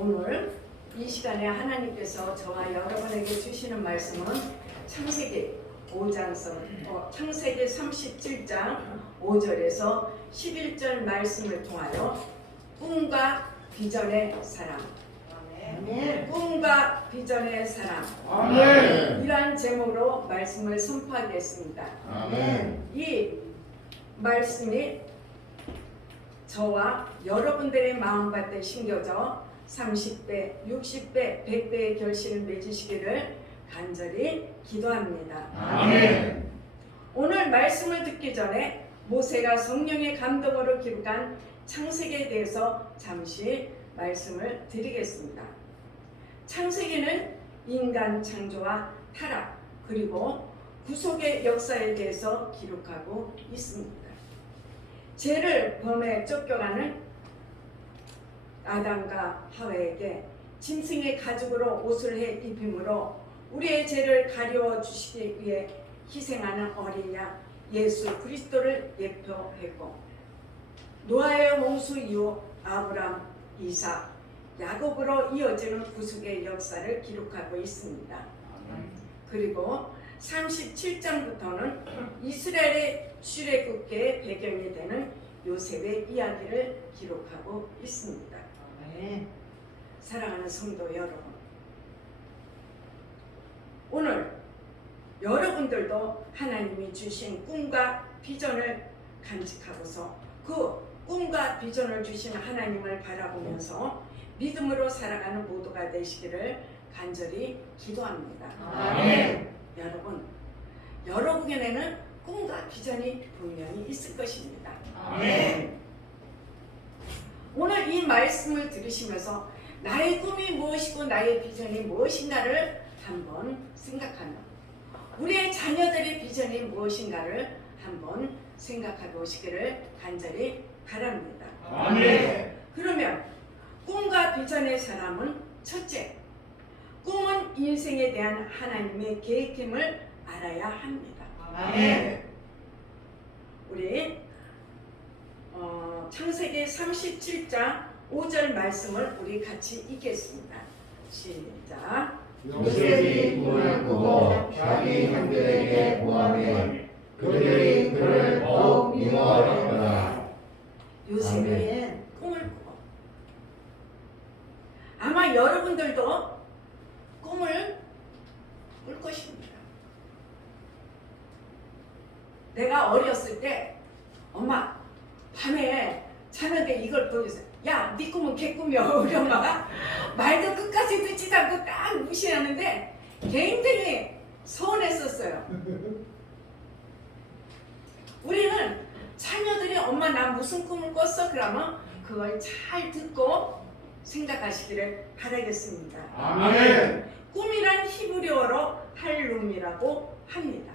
오늘 이 시간에 하나님께서 저와 여러분에게 주시는 말씀은 창세기 37장 5절에서 11절 말씀을 통하여 꿈과 비전의 사람, 아멘. 꿈과 비전의 사람, 아멘. 이러한 제목으로 말씀을 선포하겠습니다. 아멘. 이 말씀이 저와 여러분들의 마음밭에 심겨져 30배, 60배, 100배의 결실을 맺으시기를 간절히 기도합니다. 아멘. 오늘 말씀을 듣기 전에 모세가 성령의 감동으로 기록한 창세기에 대해서 잠시 말씀을 드리겠습니다. 창세기는 인간 창조와 타락 그리고 구속의 역사에 대해서 기록하고 있습니다. 죄를 범해 쫓겨가는 아담과 하와에게 짐승의 가죽으로 옷을 해 입힘으로 우리의 죄를 가리워 주시기 위해 희생하는 어린 양 예수 그리스도를 예표했고, 노아의 홍수 이후 아브람, 이삭, 야곱으로 이어지는 구속의 역사를 기록하고 있습니다. 그리고 37장부터는 이스라엘의 출애굽기의 배경이 되는 요셉의 이야기를 기록하고 있습니다. 사랑하는 성도 여러분, 오늘 여러분들도 하나님이 주신 꿈과 비전을 간직하고서 그 꿈과 비전을 주신 하나님을 바라보면서 믿음으로 살아가는 모두가 되시기를 간절히 기도합니다. 아멘. 여러분, 여러분에게는 꿈과 비전이 분명히 있을 것입니다. 아멘. 오늘 이 말씀을 들으시면서 나의 꿈이 무엇이고 나의 비전이 무엇인가를 한번 생각하며, 우리의 자녀들의 비전이 무엇인가를 한번 생각해 보시기를 간절히 바랍니다. 아멘. 그러면 꿈과 비전의 사람은 첫째, 꿈은 인생에 대한 하나님의 계획임을 알아야 합니다. 아멘. 우리 창세기 37장 5절 말씀을 우리 같이 읽겠습니다. 시작. 요셉이 꿈을 꾸고 자기 형들에게 보아매 그들이 그를 더욱 미워하였더라. 요셉이 아멘. 꿈을 꾸고, 아마 여러분들도 꿈을 꿀 것입니다. 내가 어렸을 때 엄마 밤에 자는데 이걸 보여주세요. 야, 네 꿈은 개꿈이야. 우리 엄마가 말도 끝까지 듣지도 않고 딱 무시하는데 굉장히 서운했었어요. 우리는 자녀들이 엄마 나 무슨 꿈을 꿨어? 그러면 그걸 잘 듣고 생각하시기를 바라겠습니다. 아멘. 꿈이란 히브리어로 할룸이라고 합니다.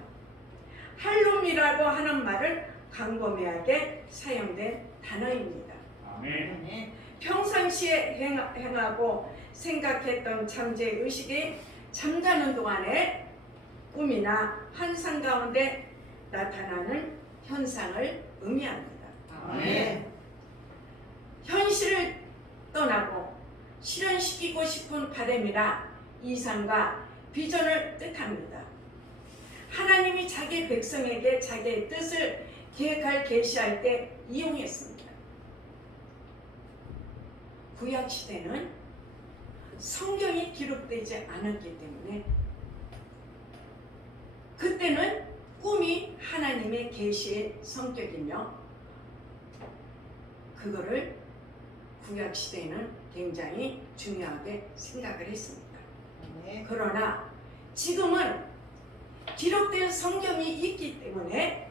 할룸이라고 하는 말은 광범위하게 사용된 단어입니다. 아멘. 평상시에 행하고 생각했던 잠재의식이 잠자는 동안에 꿈이나 환상 가운데 나타나는 현상을 의미합니다. 아멘. 현실을 떠나고 실현시키고 싶은 바람이나 이상과 비전을 뜻합니다. 하나님이 자기 백성에게 자기의 뜻을 계획할 계시할 때 이용했습니다. 구약 시대는 성경이 기록되지 않았기 때문에 그때는 꿈이 하나님의 계시의 성격이며 그거를 구약 시대에는 굉장히 중요하게 생각을 했습니다. 그러나 지금은 기록된 성경이 있기 때문에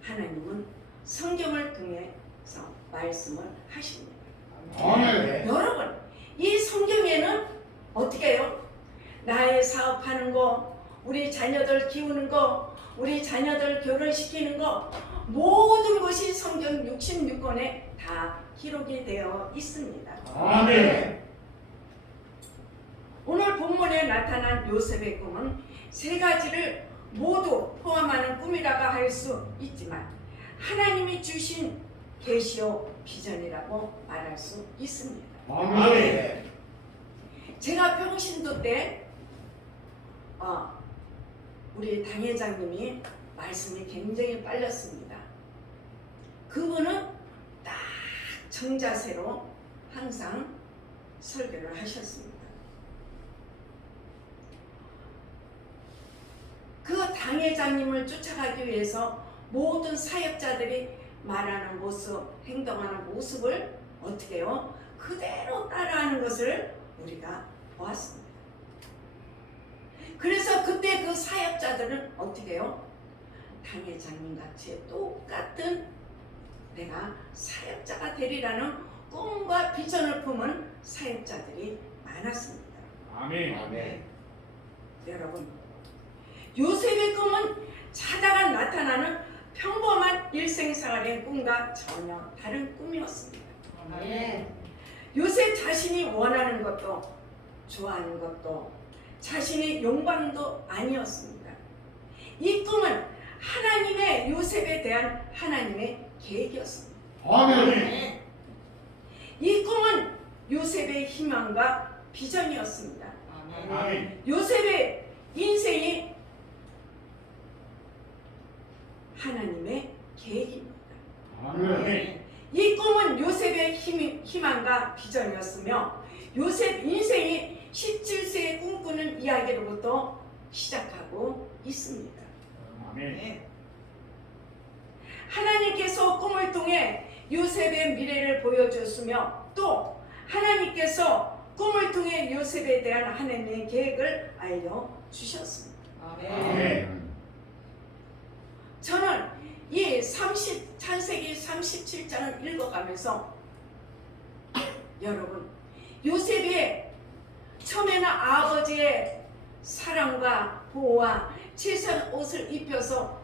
하나님은 성경을 통해서 말씀을 하십니다. 아멘. 여러분, 이 성경에는 어떻게 해요? 나의 사업하는 거, 우리 자녀들 키우는 거, 우리 자녀들 결혼시키는 거, 모든 것이 성경 66권에 다 기록이 되어 있습니다. 아멘. 오늘 본문에 나타난 요셉의 꿈은 세 가지를 모두 포함하는 꿈이라고 할 수 있지만 하나님이 주신 계시요 비전이라고 말할 수 있습니다. 아멘. 제가 평신도 때 우리 당회장님이 말씀이 굉장히 빨랐습니다. 그분은 딱 정자세로 항상 설교를 하셨습니다. 그 당회장님을 쫓아가기 위해서 모든 사역자들이 말하는 모습, 행동하는 모습을 어떻게 해요? 그대로 따라하는 것을 우리가 보았습니다. 그래서 그때 그 사역자들은 어떻게 해요? 당회장님 같이 똑같은 내가 사역자가 되리라는 꿈과 비전을 품은 사역자들이 많았습니다. 아멘. 여러분, 요셉의 꿈은 자다가 나타나는 평범한 일생생활의 꿈과 전혀 다른 꿈이었습니다. 요셉 자신이 원하는 것도 좋아하는 것도 자신의 욕망도 아니었습니다. 이 꿈은 하나님의 요셉에 대한 하나님의 계획이었습니다. 아멘. 이 꿈은 요셉의 희망과 비전이었습니다. 아멘. 요셉의 인생이 하나님의 계획입니다. 아멘. 이 꿈은 요셉의 희망과 비전이었으며 요셉 인생이 17세에 꿈꾸는 이야기로부터 시작하고 있습니다. 아멘. 하나님께서 꿈을 통해 요셉의 미래를 보여주었으며 또 하나님께서 꿈을 통해 요셉에 대한 하나님의 계획을 알려주셨습니다. 아멘. 저는 이 창세기 37장을 읽어가면서 여러분, 요셉이 처음에는 아버지의 사랑과 보호와 최선 옷을 입혀서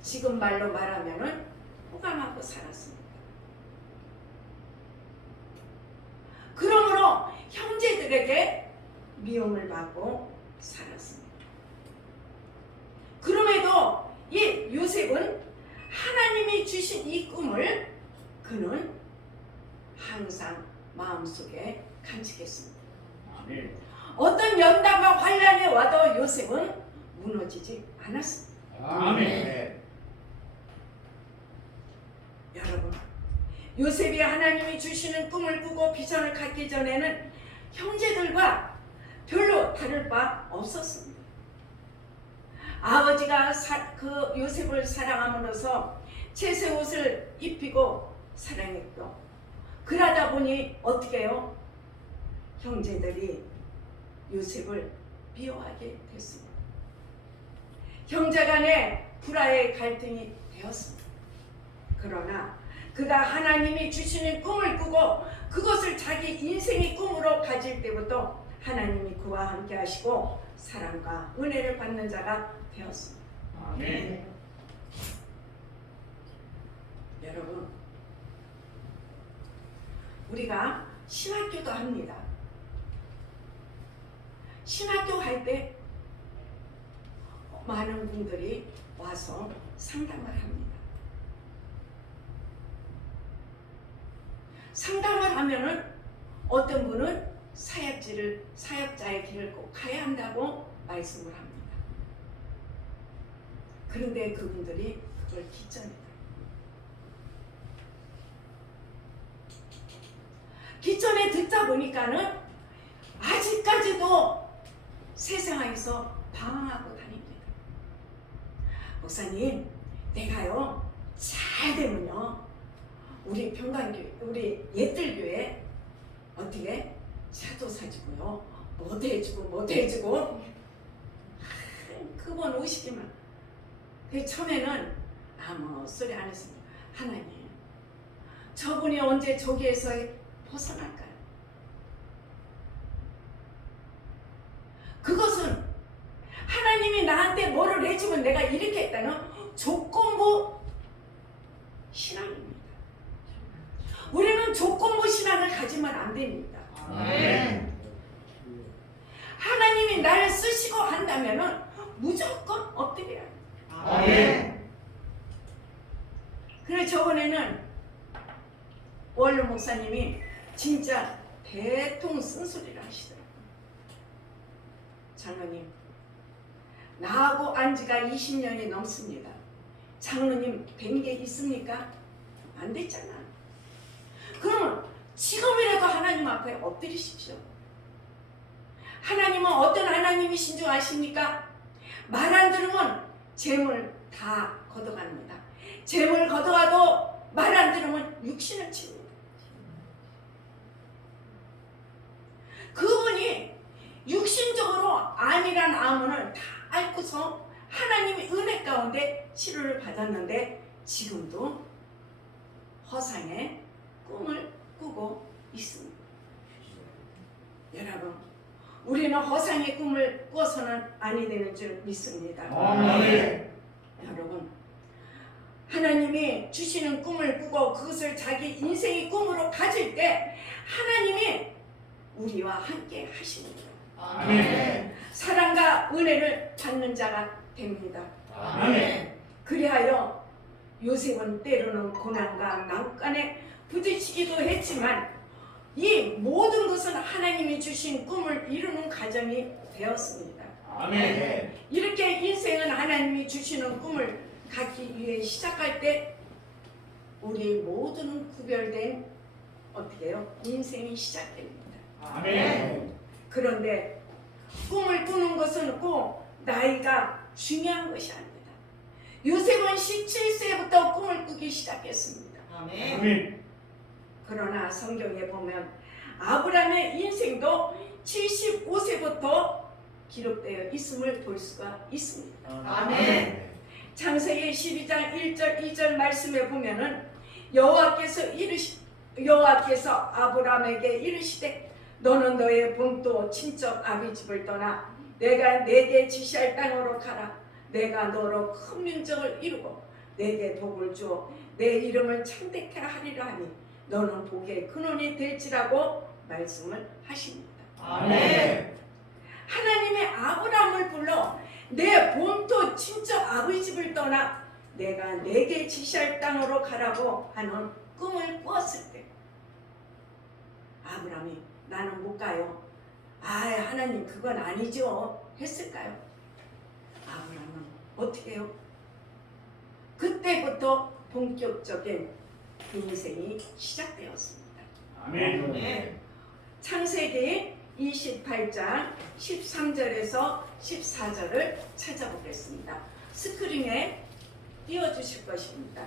지금 말로 말하면은 호감하고 살았습니다. 그러므로 형제들에게 미움을 받고 살았습니다. 그럼에도 이 요셉은 하나님이 주신 이 꿈을 그는 항상 마음속에 간직했습니다. 아멘. 어떤 연단과 환란이 와도 요셉은 무너지지 않았습니다. 아멘. 여러분, 요셉이 하나님이 주시는 꿈을 꾸고 비전을 갖기 전에는 형제들과 별로 다를 바 없었습니다. 아버지가 그 요셉을 사랑함으로써 채색 옷을 입히고 사랑했고, 그러다 보니 어떻게 해요? 형제들이 요셉을 미워하게 됐습니다. 형제간에 불화의 갈등이 되었습니다. 그러나 그가 하나님이 주시는 꿈을 꾸고 그것을 자기 인생의 꿈으로 가질 때부터 하나님이 그와 함께 하시고 사랑과 은혜를 받는 자가 되었습니다. 아멘. 여러분, 우리가 신학교도 합니다. 신학교 할 때 많은 분들이 와서 상담을 합니다. 상담을 하면은 어떤 분은 사역자의 길을 꼭 가야 한다고 말씀을 합니다. 그런데 그분들이 그걸 기점이다. 기점에 듣다 보니까는 아직까지도 세상에서 방황하고 다닙니다. 목사님, 내가요 잘 되면요 우리 평강교회, 우리 옛들교회 어떻게 차도 사주고요, 뭐도 해주고 그분 오시기만. 그 처음에는 아무 소리 안 했습니다. 하나님, 저분이 언제 저기에서 벗어날까요? 그것은 하나님이 나한테 뭐를 해주면 내가 이렇게 했다는 조건부 신앙입니다. 우리는 조건부 신앙을 가지면 안 됩니다. 아멘. 하나님이 나를 쓰시고 한다면은 무조건 엎드려야 합니다. 아멘. 그래서 저번에는 원로 목사님이 진짜 대통 쓴소리를 하시더라고요. 장로님, 나하고 안 지가 20년이 넘습니다. 장로님 된 게 있습니까? 안 됐잖아. 그러면 지금이라도 하나님 앞에 엎드리십시오. 하나님은 어떤 하나님이신 줄 아십니까? 말 안 들으면 재물 다 걷어갑니다. 재물 걷어가도 말 안 들으면 육신을 칩니다. 그분이 육신적으로 암이란 암을 다 앓고서 하나님의 은혜 가운데 치료를 받았는데 지금도 허상의 꿈을 꾸고 있습니다. 여러분, 우리는 허상의 꿈을 꾸어서는 아니 되는 줄 믿습니다. 아멘. 여러분, 하나님이 주시는 꿈을 꾸고 그것을 자기 인생의 꿈으로 가질 때 하나님이 우리와 함께 하십니다. 아멘. 사랑과 은혜를 받는 자가 됩니다. 아멘. 그리하여 요셉은 때로는 고난과 난간에 부딪히기도 했지만 이 모든 것은 하나님이 주신 꿈을 이루는 과정이 되었습니다. 아멘. 이렇게 인생은 하나님이 주시는 꿈을 갖기 위해 시작할 때 우리 모두는 구별된 어떻게 해요? 인생이 시작됩니다. 아멘. 그런데 꿈을 꾸는 것은 꼭 나이가 중요한 것이 아닙니다. 요셉은 17세부터 꿈을 꾸기 시작했습니다. 아멘. 아멘. 그러나 성경에 보면 아브라함의 인생도 75세부터 기록되어 있음을 볼 수가 있습니다. 아멘. 창세기 12장 1절 2절 말씀에 보면은 여호와께서 아브라함에게 이르시되 너는 너의 본토 친척 아비 집을 떠나 내가 내게 지시할 땅으로 가라. 내가 너로 큰 민족을 이루고 내게 복을 주어 내 이름을 창대케 하리라 하니 너는 복의 근원이 될지라고 말씀을 하십니다. 아멘. 하나님의 아브라함을 불러 내 본토 친척 아비 집을 떠나 내가 내게 지시할 땅으로 가라고 하는 꿈을 꾸었을 때 아브라함이 나는 못 가요. 하나님 그건 아니죠 했을까요? 아브라함은 어떻게 해요? 그때부터 본격적인 인생이 시작되었습니다. 아멘. 창세기 28장 13절에서 14절을 찾아보겠습니다. 스크린에 띄워주실 것입니다.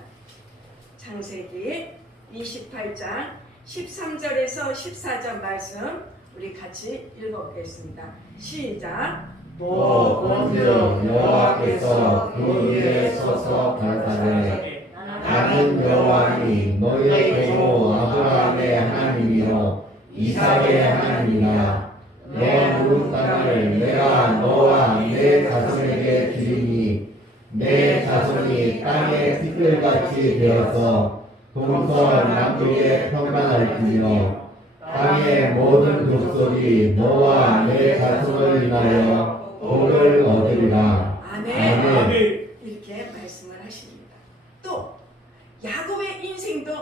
창세기 28장 13절에서 14절 말씀 우리 같이 읽어보겠습니다. 시작. 또 본즉 여호와께서 그 위에 서서 가라사대 나는 여호와니 너의 조 아브라함의 하나님이요 이삭의 하나님이라. 너 누른 땅을 내가 너와 내 자손에게 주리니 내 자손이 땅의 티끌같이 되어서 동서 남북에 평강할지며 땅의 모든 족속이 너와 내 자손을 인하여 복을 얻으리라. 아멘. 아멘. 이렇게 말씀을 하십니다. 또 야곱의 인생도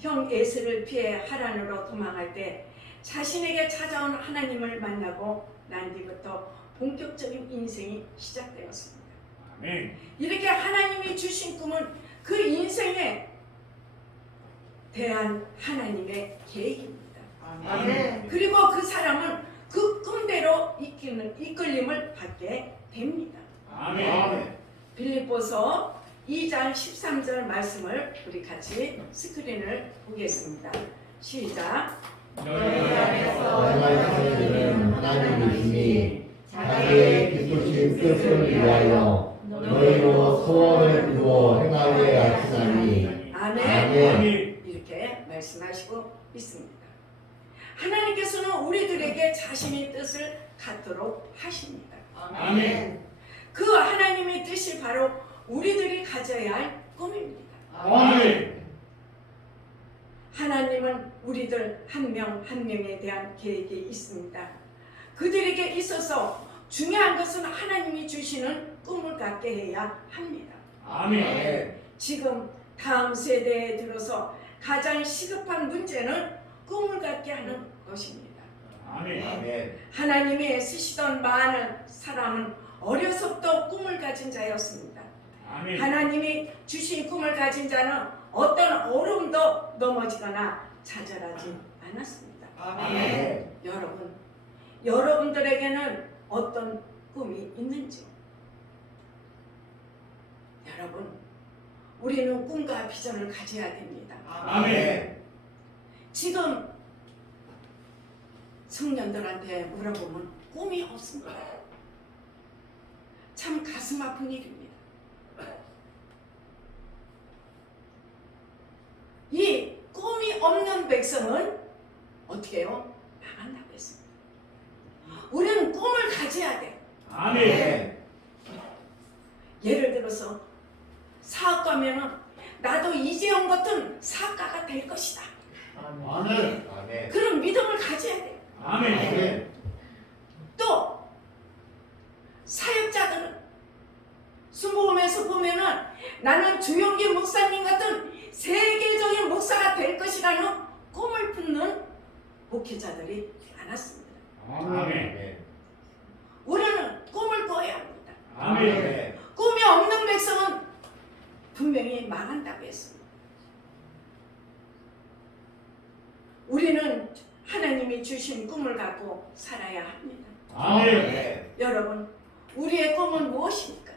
형 에서를 피해 하란으로 도망할 때 자신에게 찾아온 하나님을 만나고 난 뒤부터 본격적인 인생이 시작되었습니다. 아멘. 이렇게 하나님이 주신 꿈은 그 인생에 대한 하나님의 계획입니다. 아멘. 그리고 그 사람은 그 꿈대로 이끌림을 받게 됩니다. 아멘. 빌립보서 2장 13절 말씀을 우리 같이 스크린을 보겠습니다. 시작. 너희 안에서 너희는 하나님이시니 자기의 기쁘신 뜻을 위하여 너희로 소원을 두고 행하게 하시나니. 아멘. 아멘. 이렇게 말씀하시고 있습니다. 하나님께서는 우리들에게 자신의 뜻을 갖도록 하십니다. 아멘. 그 하나님의 뜻이 바로 우리들이 가져야 할 꿈입니다. 아멘. 하나님은 우리들 한 명 한 명에 대한 계획이 있습니다. 그들에게 있어서 중요한 것은 하나님이 주시는 꿈을 갖게 해야 합니다. 아멘. 지금 다음 세대에 들어서 가장 시급한 문제는 꿈을 갖게 하는 것입니다. 아멘. 아멘. 하나님이 쓰시던 많은 사람은 어려서부터 꿈을 가진 자였습니다. 아멘. 하나님이 주신 꿈을 가진 자는 어떤 어려움도 넘어지거나 좌절하지 않았습니다. 아멘. 여러분, 여러분들에게는 어떤 꿈이 있는지요? 여러분, 우리는 꿈과 비전을 가져야 됩니다. 아멘. 지금 청년들한테 물어보면 꿈이 없습니다. 참 가슴 아픈 일입니다. 이 꿈이 없는 백성은 어떻게 해요? 망한다고 했습니다. 우리는 꿈을 가져야 돼요. 아멘. 예를 들어서 사업가면은 나도 이재용 같은 사업가가 될 것이다. 아멘. 아멘. 그런 믿음을 가져야 돼요. 아멘. 아멘. 또 사역자들은 순복음에서 보면은 나는 주용기 목사님 같은 세계적인 목사가 될 것이라는 꿈을 품는 목회자들이 많았습니다. 아멘. 아멘. 우리는 꿈을 꿔야 합니다. 아멘. 꿈이 없는 백성은 분명히 망한다고 했습니다. 우리는 하나님이 주신 꿈을 갖고 살아야 합니다. 아멘. 여러분, 우리의 꿈은 무엇입니까?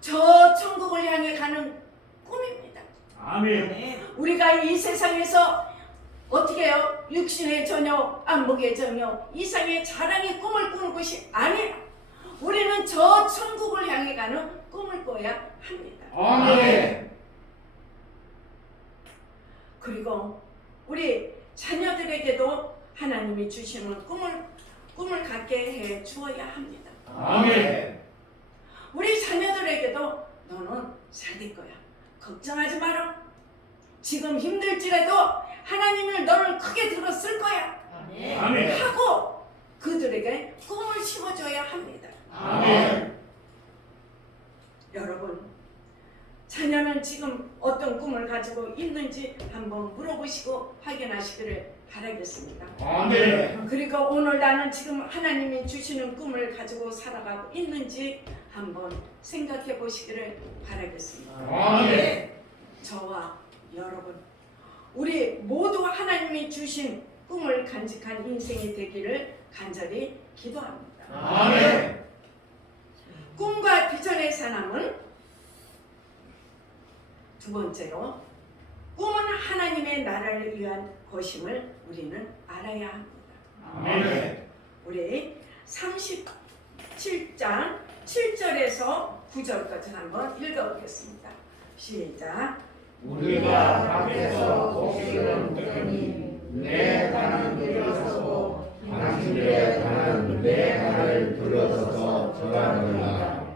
저 천국을 향해 가는 꿈입니다. 아멘. 우리가 이 세상에서 어떻게 해요? 육신의 저녁, 안목의 저녁, 이상의 자랑의 꿈을 꾸는 것이 아니라 우리는 저 천국을 향해 가는 꿈을 꿔야 합니다. 아멘. 그리고 우리 자녀들에게도 하나님이 주시는 꿈을 갖게 해 주어야 합니다. 아멘. 우리 자녀들에게도 너는 잘 될 거야. 걱정하지 마라. 지금 힘들지라도 하나님은 너를 크게 들었을 거야. 아멘. 하고 그들에게 꿈을 심어줘야 합니다. 아멘. 여러분, 자녀는 지금 어떤 꿈을 가지고 있는지 한번 물어보시고 확인하시기를 바라겠습니다. 아멘. 그리고 오늘 나는 지금 하나님이 주시는 꿈을 가지고 살아가고 있는지 한번 생각해 보시기를 바라겠습니다. 아멘. 저와 여러분, 우리 모두 하나님이 주신 꿈을 간직한 인생이 되기를 간절히 기도합니다. 아멘. 꿈과 비전의 사람은 두 번째로 꿈은 하나님의 나라를 위한 것임을 우리는 알아야 합니다. 아멘. 우리 37장 7절에서 9절까지 한번 읽어보겠습니다. 시작. 우리가 밖에서 곡식을 먹더니 내 가는 들어서고 당신의 가는 내 가를 들어서서 절하노라.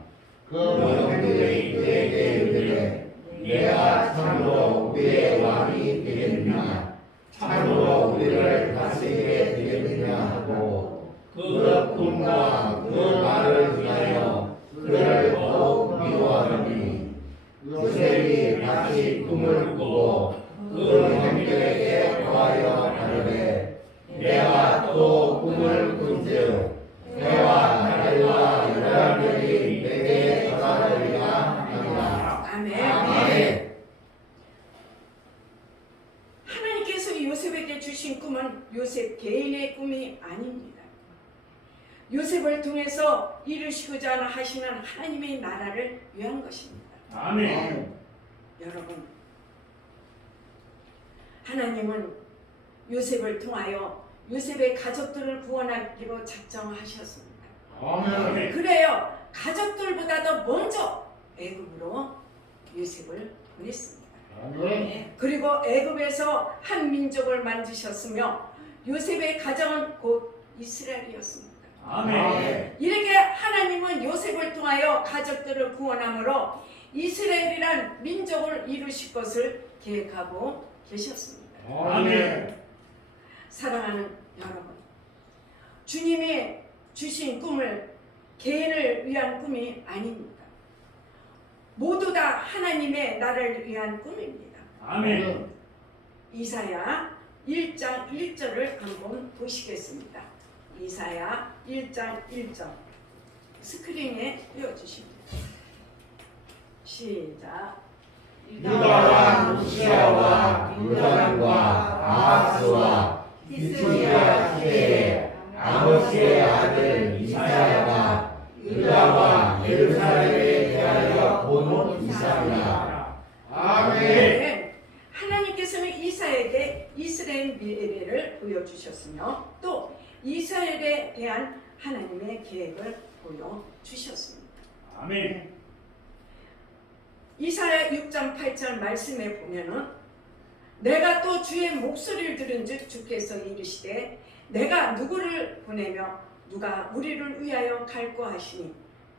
그 영들이 내게 이르되 내가 참으로 우리의 왕이 되겠느냐 참으로 우리를 다스리게 되겠느냐 하고 그 꿈과 그 말을 위하여 그를 더욱 미워하더니 요셉이 다시 꿈을 꾸고 그 형들에게 고하여 가르되 내가 또 꿈을 꾼즉 해와 달과 열달들이 내게 절하리라 하니라. 아멘. 아멘. 하나님께서 요셉에게 주신 꿈은 요셉 개인의 꿈이 아닙니다. 요셉을 통해서 이루시고자 하시는 하나님의 나라를 위한 것입니다. 아멘. 여러분, 하나님은 요셉을 통하여 요셉의 가족들을 구원하기로 작정하셨습니다. 아멘. 그래요, 가족들보다도 먼저 애굽으로 요셉을 보냈습니다. 아멘. 그리고 애굽에서 한 민족을 만드셨으며 요셉의 가정은 곧 이스라엘이었습니다. 아멘. 이렇게 하나님은 요셉을 통하여 가족들을 구원함으로 이스라엘이란 민족을 이루실 것을 계획하고 계셨습니다. 아멘. 사랑하는 여러분, 주님이 주신 꿈을 개인을 위한 꿈이 아닙니다. 모두 다 하나님의 나라를 위한 꿈입니다. 아멘. 이사야 1장 1절을 한번 보시겠습니다. 이사야 1장 1절 스크린에 띄워주십니다. 시작. 유다와 우시아와 요담과 아하스와 히스기야 시대에 아모스의 아들 이사야가 유다와 예루살렘에 대하여 본 이사라. 아멘. 네, 하나님께서는 이스라엘에게 이스라엘 미래를 보여주셨으며 또 이스라엘에 대한 하나님의 계획을 보여주셨습니다. 아멘. 이사야 6장 8절 말씀에 보면은 내가 또 주의 목소리를 들은즉 주께서 이르시되 내가 누구를 보내며 누가 우리를 위하여 갈고 하시니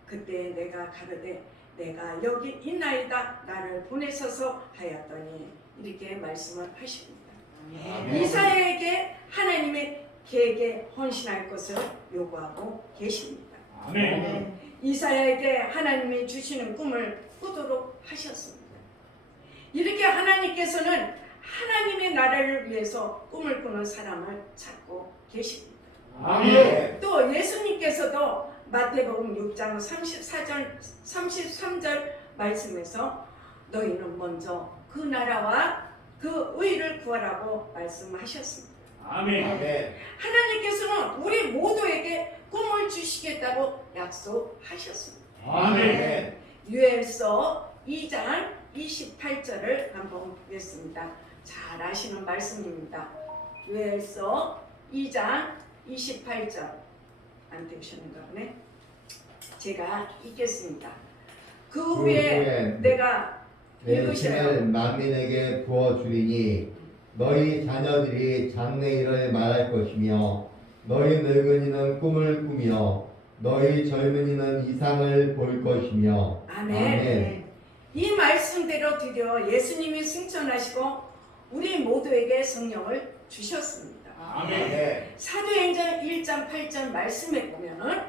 그때 내가 가로되 내가 여기 있나이다 나를 보내소서 하였더니 이렇게 말씀을 하십니다. 이사야에게 하나님의 계획에 헌신할 것을 요구하고 계십니다. 아멘. 이사야에게 하나님이 주시는 꿈을 꾸도록 하셨습니다. 이렇게 하나님께서는 하나님의 나라를 위해서 꿈을 꾸는 사람을 찾고 계십니다. 아멘. 또 예수님께서도 마태복음 6장 33절 말씀에서 너희는 먼저 그 나라와 그 의를 구하라고 말씀하셨습니다. 아멘. 하나님께서는 우리 모두에게 꿈을 주시겠다고 약속하셨습니다. 아멘. 요엘서 2장 28절을 한번 보겠습니다. 잘 아시는 말씀입니다. 요엘서 2장 28절 안 되셨는가 보네. 제가 읽겠습니다. 그 후에 내가 내 읽으셔요. 힘을 만민에게 부어주리니 너희 자녀들이 장래일을 말할 것이며 너희 늙은이는 꿈을 꾸며 너희 젊은이는 이상을 볼 것이며 아멘. 이 말씀대로 드디어 예수님이 승천하시고 우리 모두에게 성령을 주셨습니다. 아멘. 사도행전 1장 8절 말씀에 보면은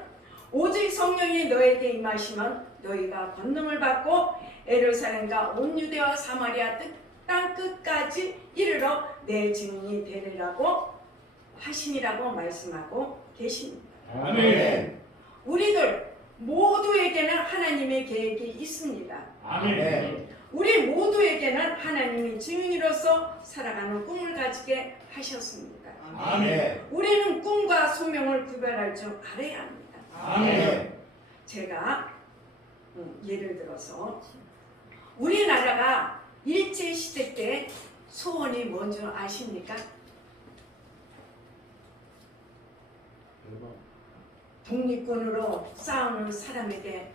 오직 성령이 너에게 임하시면 너희가 권능을 받고 예루살렘과 온 유대와 사마리아 땅 끝까지 이르러 내 증인이 되리라고 하시니라고 말씀하고 계십니다. 아멘. 우리들 모두에게는 하나님의 계획이 있습니다. 아멘. 우리 모두에게는 하나님이 증인으로서 살아가는 꿈을 가지게 하셨습니다. 아멘. 우리는 꿈과 소명을 구별할 줄 알아야 합니다. 아멘. 제가 예를 들어서 우리나라가 일제시대 때 소원이 뭔 줄 아십니까? 독립군으로 싸우는 사람에게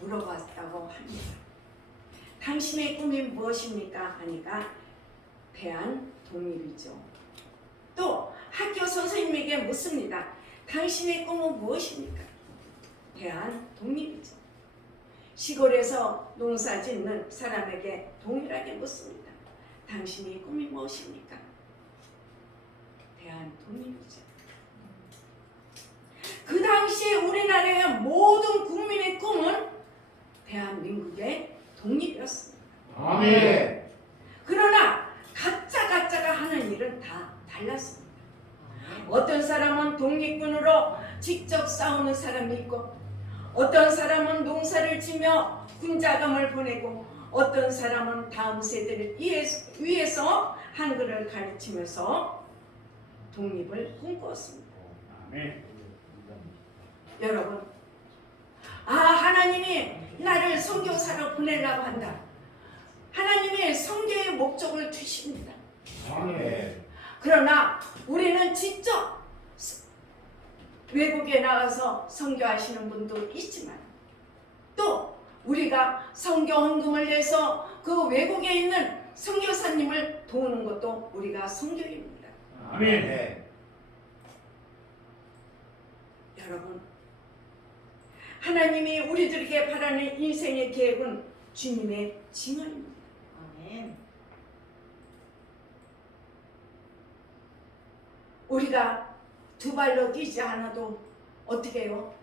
물어봤다고 합니다. 당신의 꿈이 무엇입니까? 하니까 대한 독립이죠. 또 학교 선생님에게 묻습니다. 당신의 꿈은 무엇입니까? 대한 독립이죠. 시골에서 농사 짓는 사람에게 동일하게 묻습니다. 당신의 꿈이 무엇입니까? 대한 독립이죠. 그 당시에 우리나라의 모든 국민의 꿈은 대한민국의 독립이었습니다. 아멘. 그러나 각자가 하는 일은 다 달랐습니다. 어떤 사람은 독립군으로 직접 싸우는 사람이 있고 어떤 사람은 농사를 지며 군자금을 보내고 어떤 사람은 다음 세대를 위해서 한글을 가르치면서 독립을 꿈꾸었습니다. 아멘. 여러분, 하나님이 나를 선교사로 보내려고 한다. 하나님의 선교의 목적을 주십니다. 아멘. 그러나 우리는 직접 외국에 나가서 선교하시는 분도 있지만 또 우리가 선교 헌금을 내서 그 외국에 있는 선교사님을 도우는 것도 우리가 선교입니다. 아멘. 여러분, 하나님이 우리들에게 바라는 인생의 계획은 주님의 증언입니다. 아멘. 우리가 두 발로 뛰지 않아도 어떻게 해요?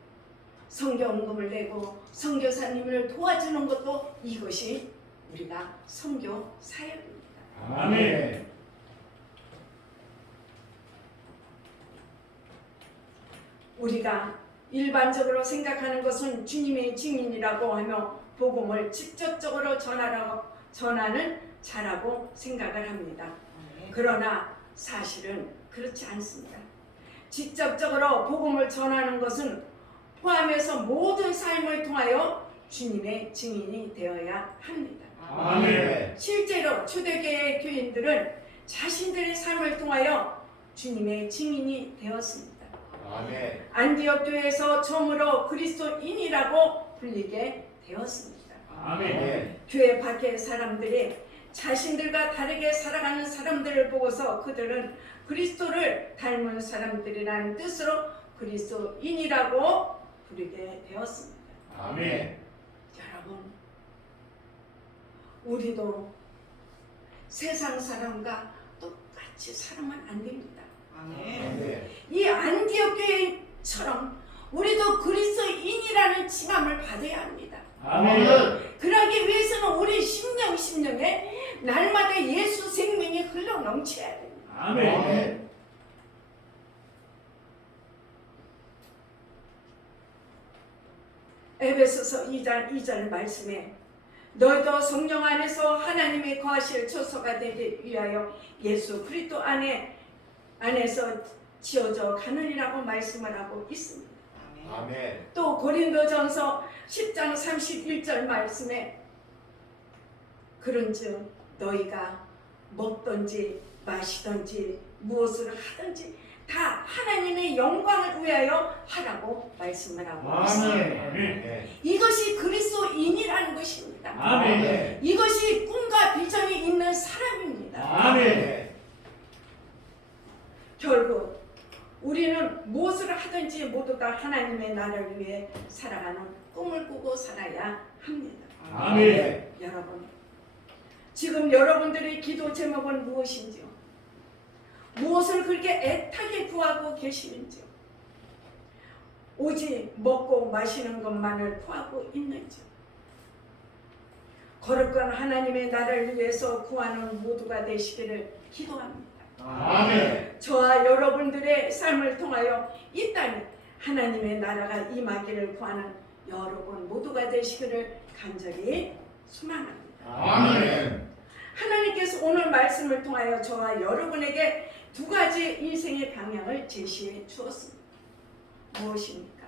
선교헌금을 내고 선교사님을 도와주는 것도 이것이 우리가 선교 사역입니다. 아멘. 우리가 일반적으로 생각하는 것은 주님의 증인이라고 하며 복음을 직접적으로 전하는 자라고 생각을 합니다. 그러나 사실은 그렇지 않습니다. 직접적으로 복음을 전하는 것은 포함해서 모든 삶을 통하여 주님의 증인이 되어야 합니다. 아멘. 실제로 초대교회 교인들은 자신들의 삶을 통하여 주님의 증인이 되었습니다. 아멘. 안디옥 교회에서 처음으로 그리스도인이라고 불리게 되었습니다. 아멘. 교회 밖의 사람들이 자신들과 다르게 살아가는 사람들을 보고서 그들은 그리스도를 닮은 사람들이라는 뜻으로 그리스도인이라고 부르게 되었습니다. 아멘. 여러분, 우리도 세상 사람과 똑같이 살아면 안 됩니다. 아멘. 이 안디옥 교회처럼 우리도 그리스도인이라는 칭함을 받아야 합니다. 아멘. 그러기 위해서는 우리 심령에 날마다 예수 생명이 흘러 넘쳐야 됩니다. 아멘. 에베소서 2장 말씀에 너희도 성령 안에서 하나님의 거하실 처소가 되기 위하여 예수 그리스도 안에서 지어져 가느니라고 말씀을 하고 있습니다. 아멘. 또 고린도전서 10장 31절 말씀에 그런즉 너희가 먹든지 마시든지 무엇을 하든지 다 하나님의 영광을 위하여 하라고 말씀을 하고 있습니다. 아멘. 이것이 그리스도인이라는 것입니다. 아멘. 이것이 꿈과 비전이 있는 사람입니다. 아멘. 결국 우리는 무엇을 하든지 모두 다 하나님의 나라를 위해 살아가는 꿈을 꾸고 살아야 합니다. 아멘. 여러분, 지금 여러분들의 기도 제목은 무엇인지요? 무엇을 그렇게 애타게 구하고 계시는지요? 오직 먹고 마시는 것만을 구하고 있는지요? 거룩한 하나님의 나라를 위해서 구하는 모두가 되시기를 기도합니다. 아멘. 저와 여러분들의 삶을 통하여 이 땅에 하나님의 나라가 임하기를 구하는 여러분 모두가 되시기를 간절히 소망합니다. 아멘. 하나님께서 오늘 말씀을 통하여 저와 여러분에게 두 가지 인생의 방향을 제시해 주었습니다. 무엇입니까?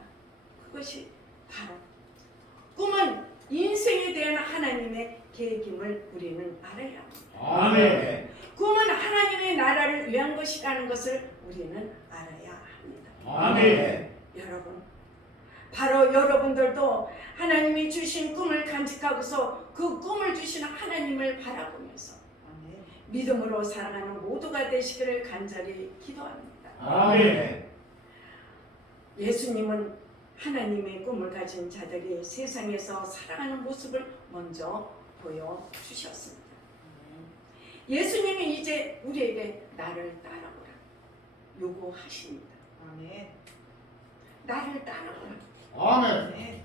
그것이 바로 꿈은 인생에 대한 하나님의 계획임을 우리는 알아야 합니다. 아멘. 꿈은 하나님의 나라를 위한 것이라는 것을 우리는 알아야 합니다. 아멘. 여러분, 바로 여러분들도 하나님이 주신 꿈을 간직하고서 그 꿈을 주시는 하나님을 바라보면서 믿음으로 살아가는 모두가 되시기를 간절히 기도합니다. 아멘. 예수님은 하나님의 꿈을 가진 자들이 세상에서 살아가는 모습을 먼저 보여주셨습니다. 예수님이 이제 우리에게 나를 따라오라 요구하십니다. 나를 따라오라. 아멘.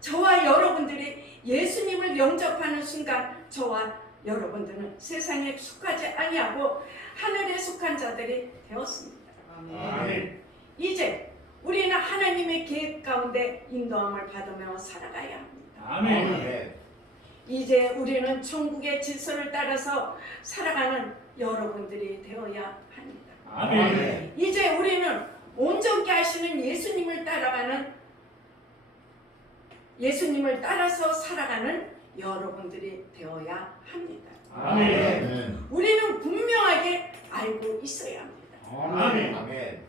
저와 여러분들이 예수님을 영접하는 순간 저와 여러분들은 세상에 속하지 아니하고 하늘에 속한 자들이 되었습니다. 아멘. 이제 우리는 하나님의 계획 가운데 인도함을 받으며 살아가야 합니다. 아멘. 이제 우리는 천국의 질서를 따라서 살아가는 여러분들이 되어야 합니다. 아멘. 이제 우리는 온전케 하시는 예수님을 따라서 살아가는 여러분들이 되어야 합니다. 아멘. 우리는 분명하게 알고 있어야 합니다. 아멘. 아멘.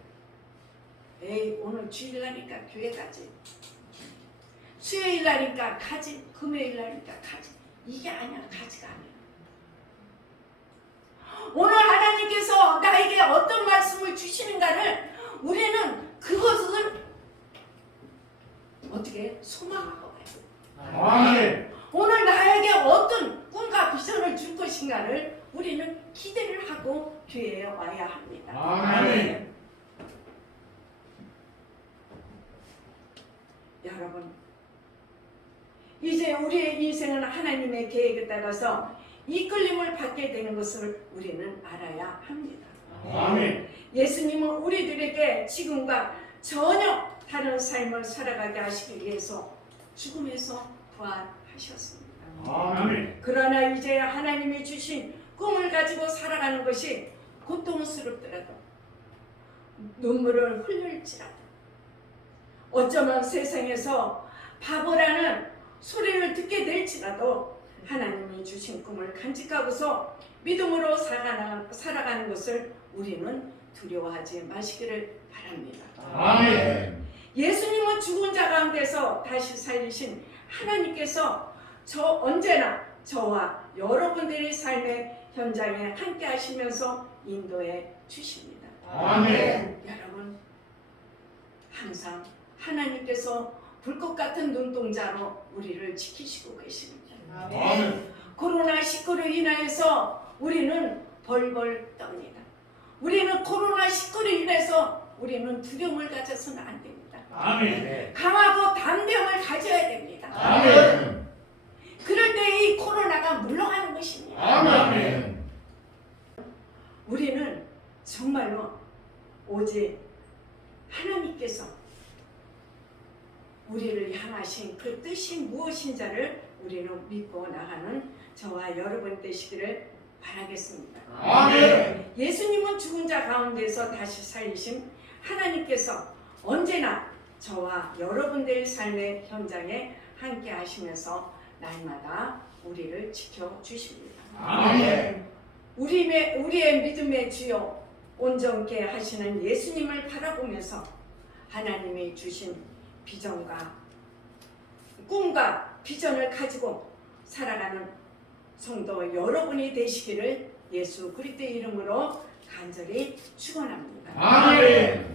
에이, 오늘 주일날이니까 교회 가지. 수요일날이니까 가지. 금요일날이니까 가지. 이게 아니야. 가지가 아니야. 오늘 하나님께서 나에게 어떤 말씀을 주시는가를 우리는 그것을 어떻게 소망하고 가요. 아멘. 오늘 나에게 어떤 꿈과 비전을 줄 것인가를 우리는 기대를 하고 교회에 와야 합니다. 아멘. 여러분, 이제 우리의 인생은 하나님의 계획에 따라서 이끌림을 받게 되는 것을 우리는 알아야 합니다. 아멘. 예수님은 우리들에게 지금과 전혀 다른 삶을 살아가게 하시기 위해서 죽음에서 부활하셨습니다. 아멘. 그러나 이제 하나님이 주신 꿈을 가지고 살아가는 것이 고통스럽더라도 눈물을 흘릴지라도 어쩌면 세상에서 바보라는 소리를 듣게 될지라도 하나님이 주신 꿈을 간직하고서 믿음으로 살아가는 것을 우리는 두려워하지 마시기를 바랍니다. 아멘. 예수님은 죽은 자 가운데서 다시 살리신 하나님께서 언제나 저와 여러분들의 삶의 현장에 함께 하시면서 인도해 주십니다. 아멘. 여러분, 항상 하나님께서 불꽃 같은 눈동자로 우리를 지키시고 계십니다. 아멘. 코로나19로 인하여서 우리는 벌벌 떱니다. 우리는 코로나19로 인해서 우리는 두려움을 가져서는 안 됩니다. 아멘. 강하고 담대함을 가져야 됩니다. 아멘. 그럴 때 이 코로나가 물러가는 것입니다. 아멘. 우리는 정말로 오직 하나님께서 우리를 향하신 그 뜻이 무엇인지를 우리는 믿고 나가는 저와 여러분 되시기를 바라겠습니다. 아멘. 예수님은 죽은 자 가운데서 다시 살리신 하나님께서 언제나 저와 여러분들의 삶의 현장에 함께 하시면서 날마다 우리를 지켜주십니다. 아멘. 우리의 믿음의 주요 온전케 하시는 예수님을 바라보면서 하나님이 주신 비전과 꿈과 비전을 가지고 살아가는 성도 여러분이 되시기를 예수 그리스도의 이름으로 간절히 축원합니다. 아멘.